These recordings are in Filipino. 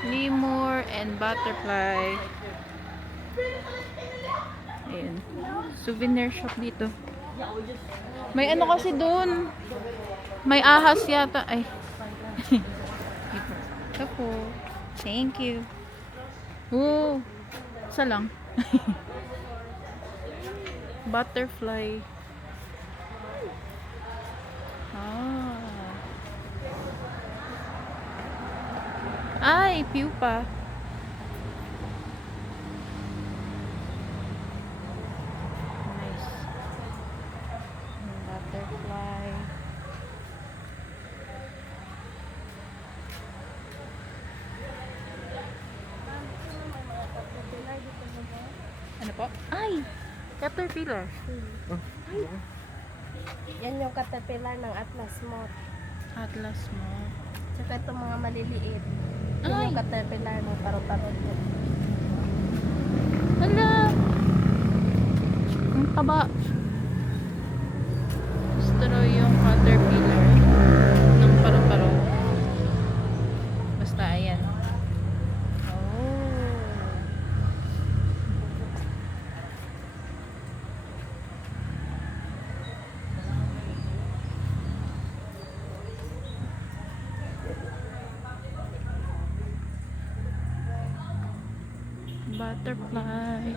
Lemur and butterfly. Ayan. Souvenir shop dito. May ano kasi doon. May ahas yata. Ay. Ito po. Thank you. Oh. Isa lang. Butterfly. Ah. Ay, pupa. Nice. Butterfly. Ano po? Ay! Caterpillar. Yan yung caterpillar ng Atlas moth. Atlas mo. Tsaka itong mga maliliit. Yan Ay! yung caterpillar ng parot-parot. Hala! Ang taba. Gusto raw yung caterpillar ng paru-paro. Basta ayan. Oh. Butterfly.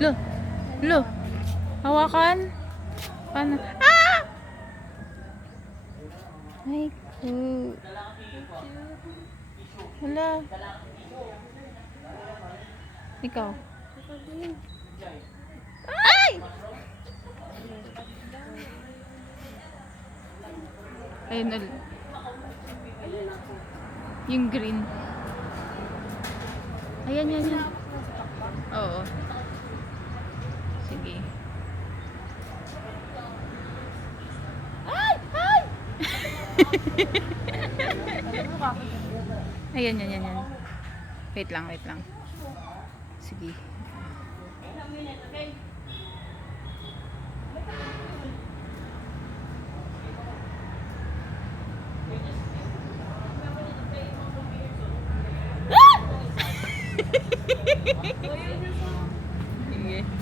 Lo, lo. Hawakan. Paano? Ah! Ay, cute. Wala. Ikaw. Ay! Ayun ulit. Yung green. Ayan, yan, yan. Oo. Sige. Ay! Ay! Ayan, yan, yan, yan. Wait lang, wait lang. Sige. Sige.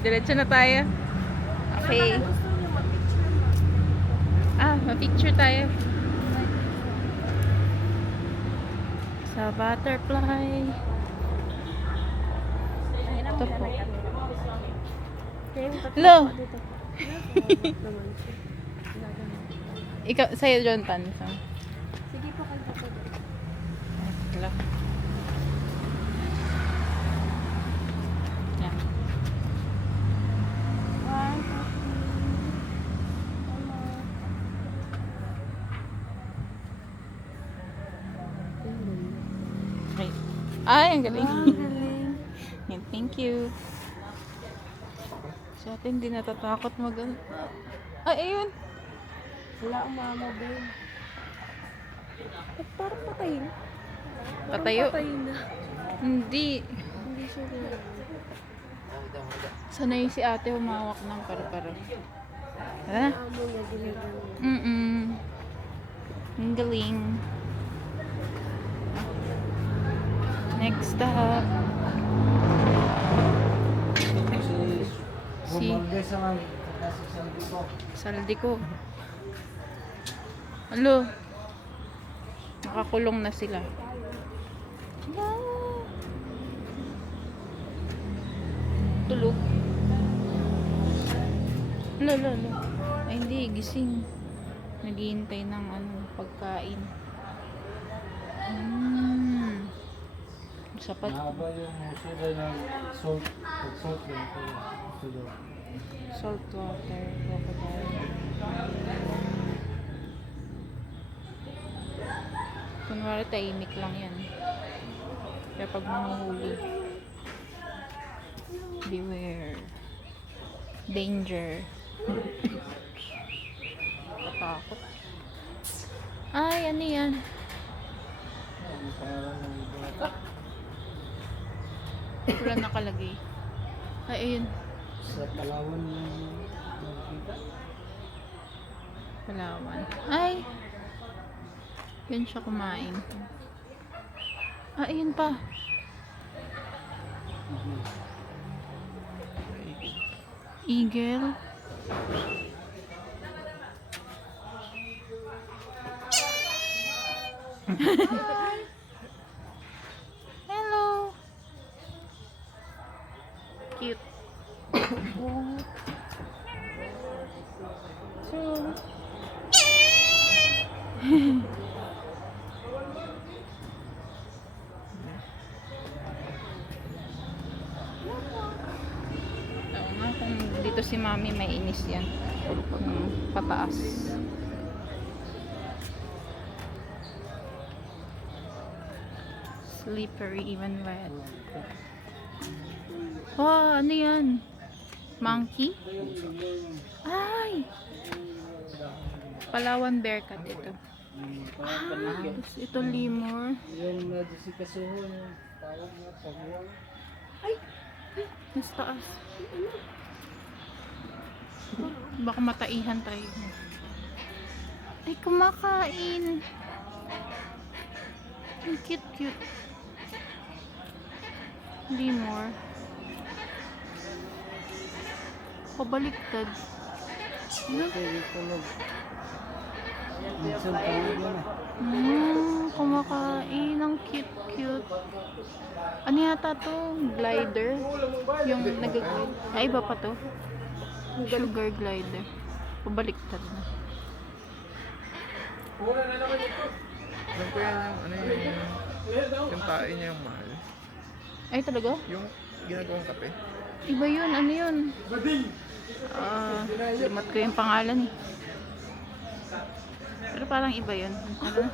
Diretso na tayo. Okay. Ma-picture tayo. Sa butterfly. Ito po. Lo! Ikaw, sa'yo, John Tan. Sige po kayo po. Hello. Yan. One, Okay. Ay, ang galing. galing. Yan, thank you. Sa atin, hindi natatakot mag... Ay, ayun. Wala ang mama din. Parang patay na. Patayo. Patay na. Hindi. Hindi siya rin. Sanay si ate humawak ng paru-paro. Tara na. Amo niya ginagawa. Ang galing. Next stop. Si Saldi ko. Alo. Nakakulong na sila. Tulog. Alo. Ay hindi, gising. Naghihintay ng pagkain. Sapat. Mahaba yung sila ng salt, salt lang po. Salt water, crocodile. Kunwari tahimik lang yan. Kaya pag mahuhuli, beware. Danger. Katakot. Ay, ano yan? Wala nakalagay. Ay, ayun. Sa Palawan na nakikita. Palawan. Ay! Yan siya kumain. Ah, ayun pa. Eagle. Hello. Cute. So, Oo nga, kung dito si Mami may inis yan. Pataas. Slippery even wet. Oh, ano yan? Monkey? Ay! Palawan bearcat ito. Tapos ito lemur. Yung nadisipasuho yung tawag nga pagwang. Mas taas. Baka mataihan tayo. Ay, kumakain. Ang cute. Lemur. Pabaliktad. Yung tunog. Minsan tawag yan ah. Kumakain. Ang cute. Ano yata to? Glider? Yung nag-glide. Ay, iba pa to. Sugar glider. Pabaliktad na. Alam ko yan yung, ano yung tae niya yung mahal. Ay, talaga? Yung ginagawang kape. Iba yun. Ano yun? Limat ko yung pangalan eh. Pero parang iba yun. Ano?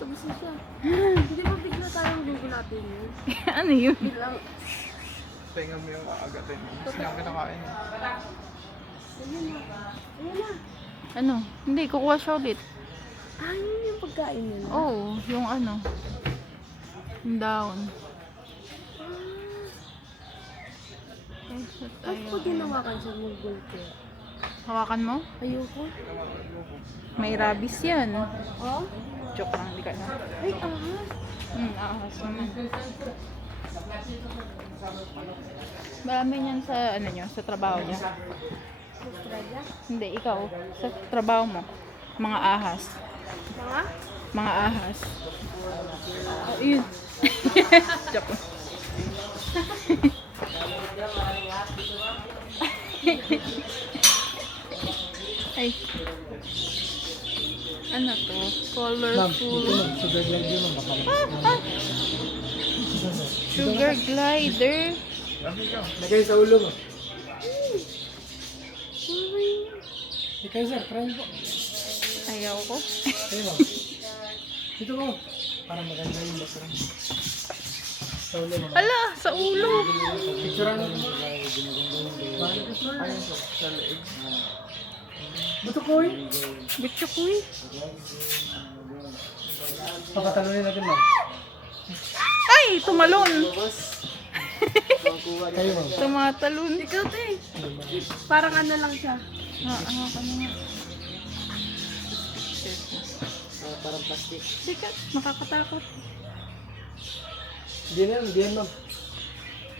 tapos na siya. Hindi ba bigla tayong gugulatin yun? Ano yun? Biglang, Tenga mo yung aagatin. Mas niya ang kinakain. ayun na. Ayun na. Ano? Hindi, kukuha siya ulit. Ah, yun yung pagkain nila. Oo, yung ano. Yung down. Bakit pag ginawakan siya mag-gulpe? Hawakan mo? Ayoko. May rabies yan. Oh? Joke lang, di ka na. Ay, ahas. Ahas naman. Marami niyan sa ano nyo, sa trabaho niya. Australia? Hindi, ikaw. Sa trabaho mo. Mga ahas. Mga? Mga ahas. Oh, yun. Joke lang. Ay. Ano to? Ma'am, ito Colorful. ma'am. Sugar glider yun ma'am. Baka Sugar glider. lagay sa ulo mo. Ikaw sir, try mo po. Ayaw ko. Ayun ma'am. Dito mo. Para maganda yung background. Sa ulo ma'am. Ala, sa ulo. Picturean mo. Ayun po, sa leeg. Buto ko eh. Bitcho ko eh. Papatalunin natin ma'am. Ay, tumalon. Kayo ma'am. Tumatalon. Ikaw to eh. Parang ano lang siya. Ano nga. Parang plastic. Sikat, nakakatakot. Hindi na yan ma'am.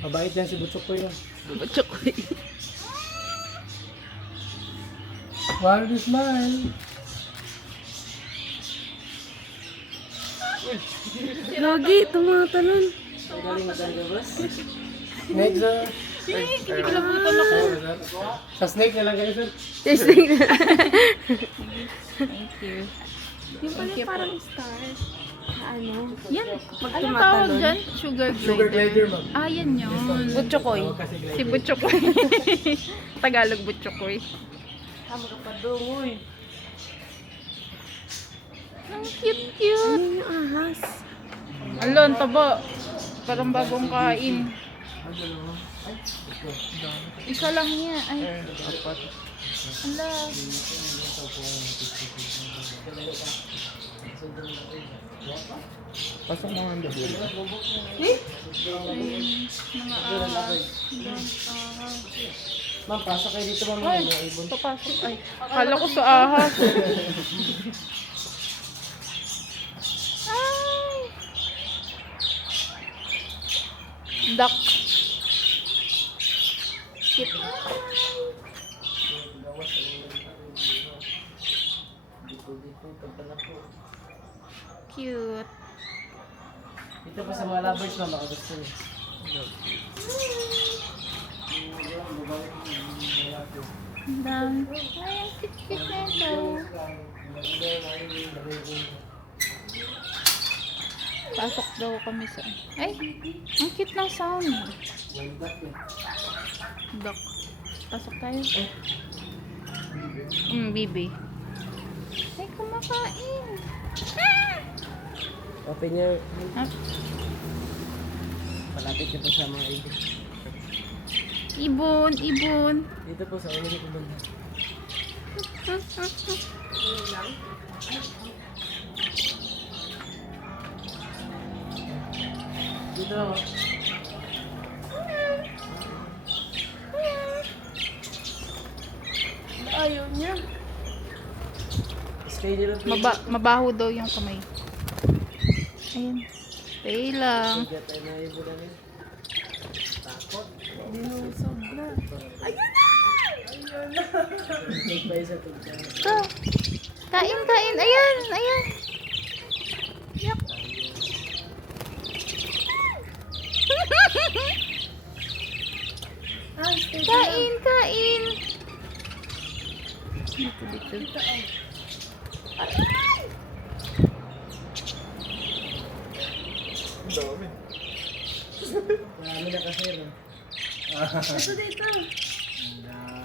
Mabait yan si Butchok ko yun. Bitcho ko eh. Why do you smile? Lagi, tumatalon. Snake sir. Kinikilabutan ako. Sa snake na lang kayo sir. Testing na. Thank you. Yung pala parang star. Na ano? Yan. Pag Anong tumatalon? tawag dyan? Sugar glider. Sugar glider ma'am. Ah, yan yun. Butchokoy. Kasi Si Butchokoy. Tagalog Butchokoy. Tama ka pa dungoy. Ang cute. Ano yung ahas? Alon, taba. Parang bagong kain. Ang dalawa. Ay, ito. Dami. Isa lang niya. Ay, Apat. ala. Pasok mo ang gabi. Ay, mga ahas. Ma'am, pasok kayo dito, ma'am. Ay, Mga ibon. papasok. Ay, akala ko sa ahas. Ay. Duck. Cute. Cute. Dito pa sa mga lovers, ma'am. Baka gusto niyo. Ang dami. Ay, ang cute-cute na ito. Pasok daw kami sa... Ay, ang cute ng sound. Duck. Pasok tayo. Bibi. Ay, kumakain. Ah! Open niya. Ah, Palapit niyo po sa mga ibon. ibon, ibon. Dito po sa ulo ko banda. Dito. Ayaw niya. Stay dito. Mabaho daw yung kamay. Ayan. Stay lang. Kaya tayo na ibon na rin. Takot. Sobra. Nagpay sa tugtog. Ito. Kain, kain. Ayan, ayan. Yuck. Kain, kain. Dito, dito. Ang dami. Marami na kasi rin. Ito dito.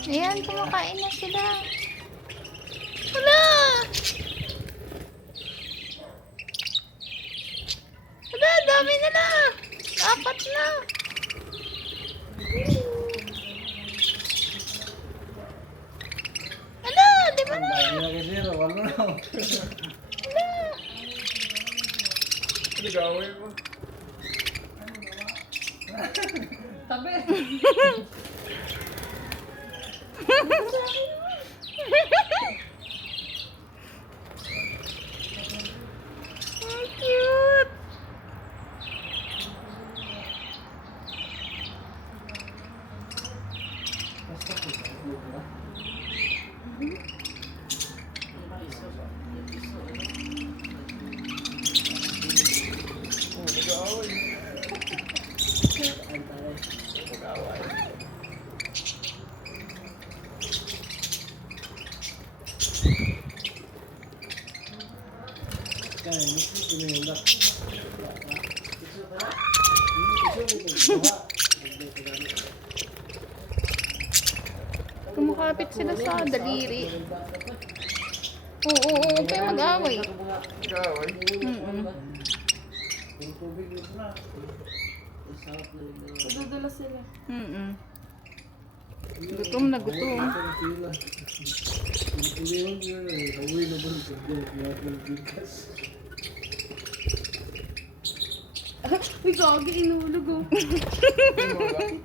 Ayan, kumakain na sila. Wala! Wala, dami na na. Apat na. Wala, di ba na? Marami na kasi rin. Wala na. Nag-away mo. Ang cute. Oh, nag-away. Nag-away. Kaya, gusto ko na yung lock. Kumakapit sila sa daliri. Oo, huwag kayo mag-away. Nag-away. Nadadala sila. Gutom na gutom. Uy, gagi, inulog oh.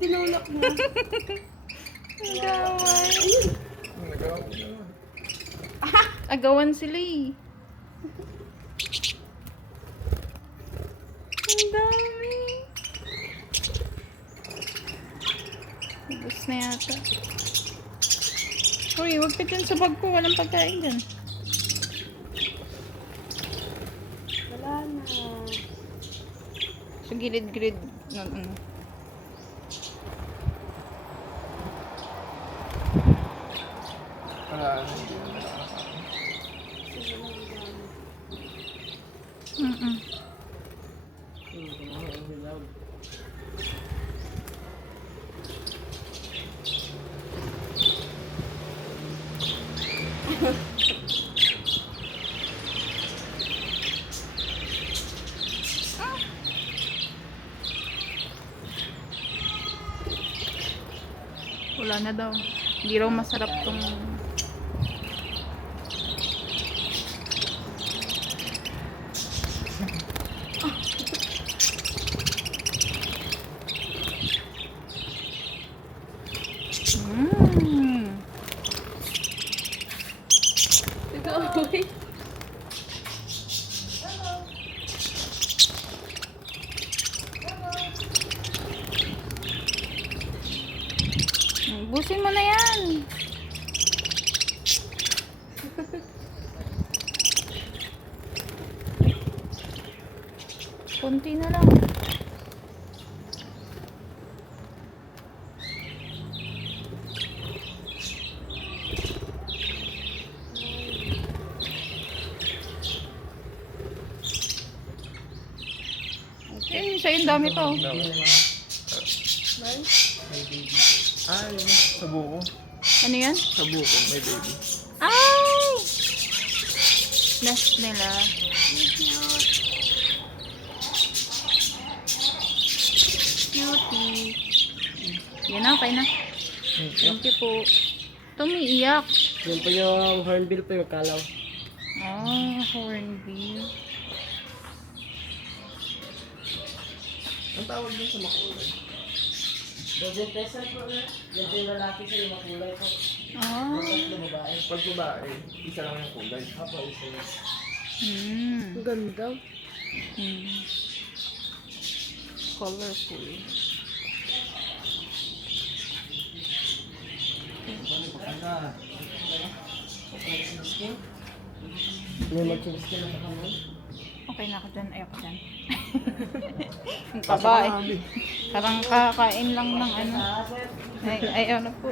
Tinulak mo. Ang gaway. Nag-away naman. Agawan sila eh. Ang dami. Ubus na yata. Uy, huwag ka dyan sa bag ko. Walang pagkain dyan. Wala na. Sa gilid-gilid. Ano. Wala na, hindi na nakakain. Mm-mm. Wala na daw. Hindi raw masarap tong... Mm. Nag-aaway. Busin mo na yan. Konti na lang. Okay, sa'yo ang dami to. Ah, yun. Sa buko. Ano yan? Sa buko, may baby. Ay! Nest nila. Cutie. Yan na, okay na. Thank you po. Ito may iyak. Yan po yung hornbill po yung kalaw. Ah, hornbill. Ang tawag din sa makulay. Dozen pesos po na. Yan po yung lalaki sa yung makulay po. Ah. Yung babae. Pag babae, isa lang yung kulay. Apo, isa yun. Hmm. Ang ganda. Hmm. Colorful. May mag-chubis ka na kamo. Okay na ako dyan. Ayoko dyan. Ang taba eh. Parang kakain lang ng ano. Ayaw na po.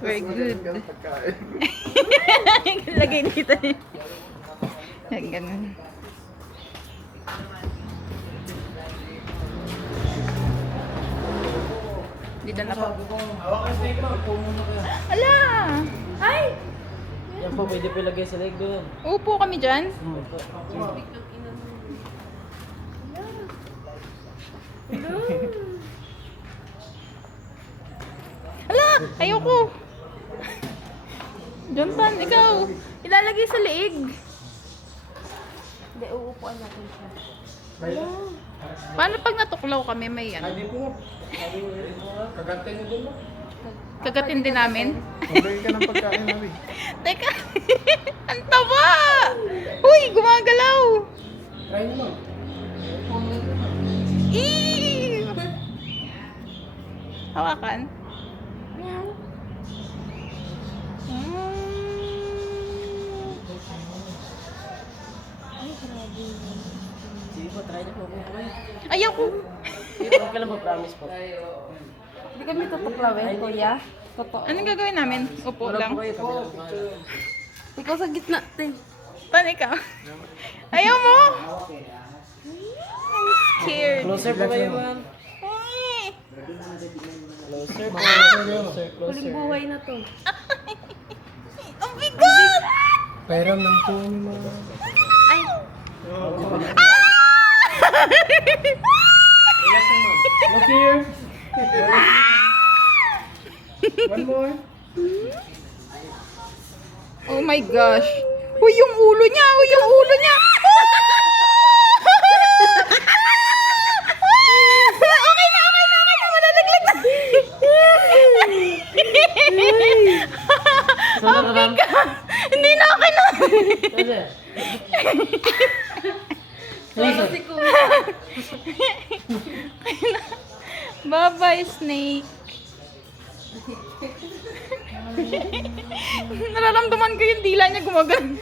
Very good. Pagkain. Lagay dito eh. Yan, ganun. Dito na po. Hawak ka steak mo. Upo muna kayo. Ala! Ay! Yan po, pwede po ilagay sa leg doon. Upo kami dyan. Ala! Ayoko! Jonathan, ikaw! Ilalagay sa leeg. Hindi, uupuan natin siya. Paano pag natuklaw kami may ano? Hindi po. Kagantay mo dun mo. Kagatin din namin. Magbigay ka ng pagkain namin. Teka! Ang taba! Uy! Gumagalaw! Try mo. Eee! Hawakan. Sige po, try niyo po. Ayaw ko. Okay lang po, promise po. Hindi kami tutuklawin, kuya. Totoo. Anong gagawin namin? Upo Wala lang. po kayo, tabi lang po. Ikaw sa gitna, te. Pan ikaw. Ayaw mo? I'm scared. Closer po kayo, ma'am. Eh. Closer po. Closer, Huling closer. buhay na to. Ang bigat! Pairam ng po ni ma'am. Ay! Relax lang, ma'am. Look here. One more. Oh my gosh. Uy, yung ulo niya! Uy, yung ulo niya! Okay na, okay na, okay na! Malalaglag na! Sana ka, ma'am. Hindi na, okay na! Kasi. Solo si kuya. Bye-bye, snake. Nararamdaman ko yung dila niya gumagano.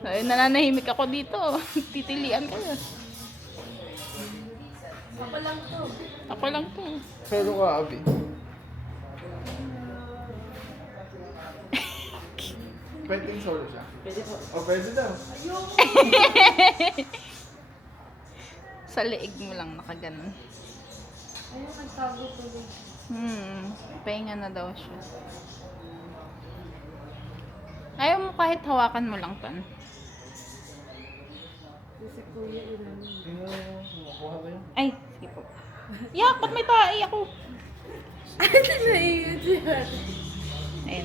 Ay, nananahimik ako dito. Titilian ko. Ako lang to. Ako lang to. Pero ka, Abi. Pwedeng solo siya. Pwede po. O, pwede daw. Sa leeg mo lang nakaganon. Ayaw magtago tuloy. Pahinga na daw siya. Ayaw mo kahit hawakan mo lang, Tan. Si Kuya Ilan. Tingnan mo, makuha kayo. Ay, sige po. Yak, ba't may tae ako? Ano na iyon siya?